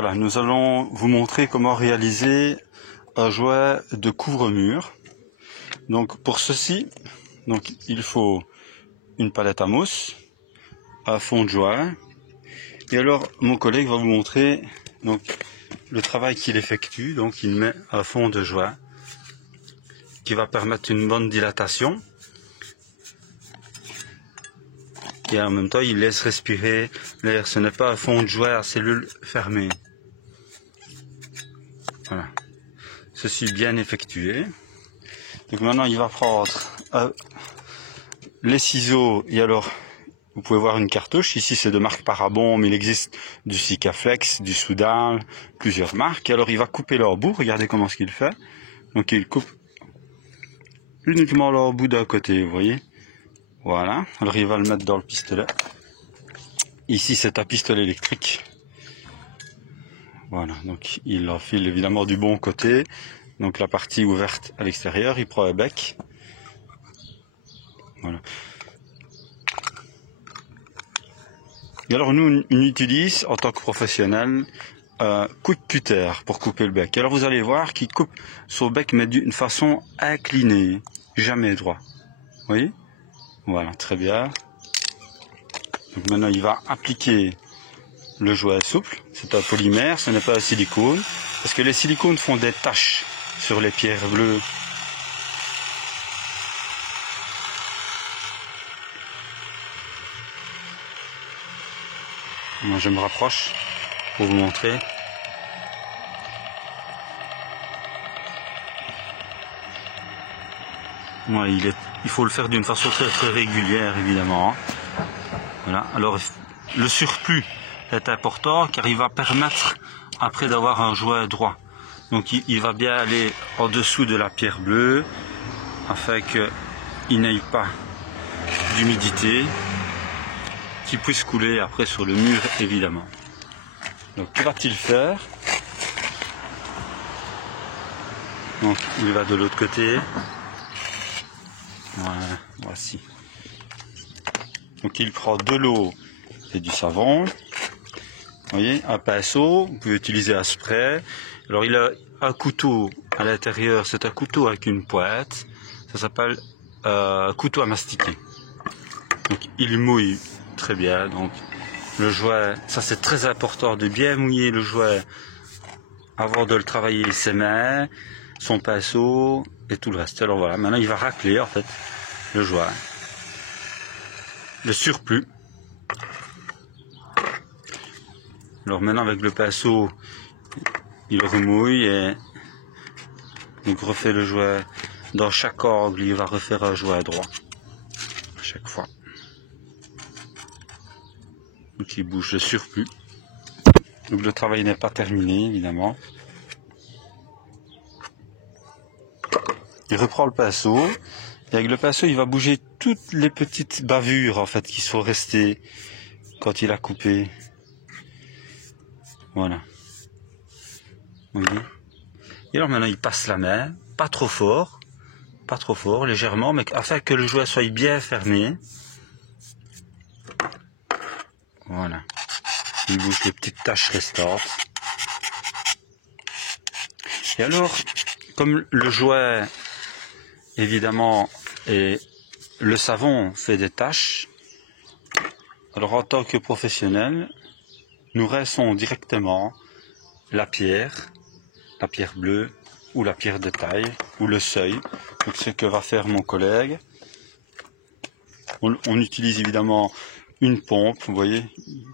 Voilà, nous allons vous montrer comment réaliser un jouet de couvre-mur. Donc pour ceci, il faut une palette à mousse, un fond de jouet. Et alors mon collègue va vous montrer le travail qu'il effectue. Donc il met un fond de jouet qui va permettre une bonne dilatation. Et en même temps il laisse respirer l'air. Ce n'est pas un fond de jouet à cellules fermées. Voilà. Ceci bien effectué. Donc maintenant il va prendre les ciseaux et alors vous pouvez voir une cartouche. Ici c'est de marque Parabon, mais il existe du Sikaflex, du Soudal, plusieurs marques. Et alors il va couper leur bout. Regardez comment ce qu'il fait. Donc il coupe uniquement leur bout d'un côté, vous voyez. Voilà. Alors il va le mettre dans le pistolet. Ici c'est un pistolet électrique. Voilà, donc il enfile évidemment du bon côté, donc la partie ouverte à l'extérieur, il prend un bec. Voilà. Et alors nous, on utilise en tant que professionnel un quick cutter pour couper le bec. Alors vous allez voir qu'il coupe son bec mais d'une façon inclinée, jamais droit. Vous voyez? Voilà, très bien. Donc maintenant il va appliquer le jouet souple, c'est un polymère, ce n'est pas un silicone, parce que les silicones font des taches sur les pierres bleues. Moi je me rapproche pour vous montrer. Ouais, il faut le faire d'une façon très régulière évidemment. Voilà. Alors le surplus est important car il va permettre après d'avoir un jouet droit. Donc il va bien aller en dessous de la pierre bleue afin qu'il n'ait pas d'humidité qui puisse couler après sur le mur évidemment. Donc que va-t-il faire? Donc il va de l'autre côté. Voilà, voici. Donc il prend de l'eau et du savon. Vous voyez, un pinceau, vous pouvez utiliser un spray. Alors il a un couteau à l'intérieur, c'est un couteau avec une pointe. Ça s'appelle couteau à mastiquer. Donc il mouille très bien. Donc le jouet, ça c'est très important de bien mouiller le jouet avant de le travailler, ses mains, son pinceau et tout le reste. Alors voilà, maintenant il va racler en fait le jouet, le surplus. Alors maintenant avec le pinceau, il remouille et donc refait le jouet dans chaque angle. Il va refaire un jouet droit à chaque fois. Donc il bouge le surplus. Donc le travail n'est pas terminé évidemment. Il reprend le pinceau et avec le pinceau il va bouger toutes les petites bavures en fait qui sont restées quand il a coupé. Voilà. Vous voyez. Et alors maintenant il passe la main, pas trop fort, légèrement, mais afin que le jouet soit bien fermé. Voilà. Il bouge les petites taches restantes. Et alors, comme le jouet, évidemment, et le savon fait des taches, alors en tant que professionnel, nous rinçons directement la pierre bleue ou la pierre de taille ou le seuil. Donc ce que va faire mon collègue. On utilise évidemment une pompe, vous voyez,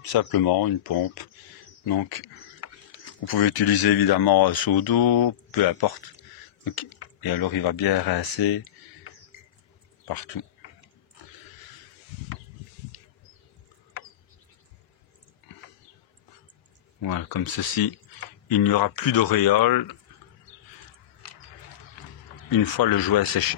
simplement une pompe. Donc vous pouvez utiliser évidemment un seau d'eau, peu importe. Donc, et alors il va bien rincer partout. Voilà, comme ceci, il n'y aura plus d'auréole une fois le jouet séché.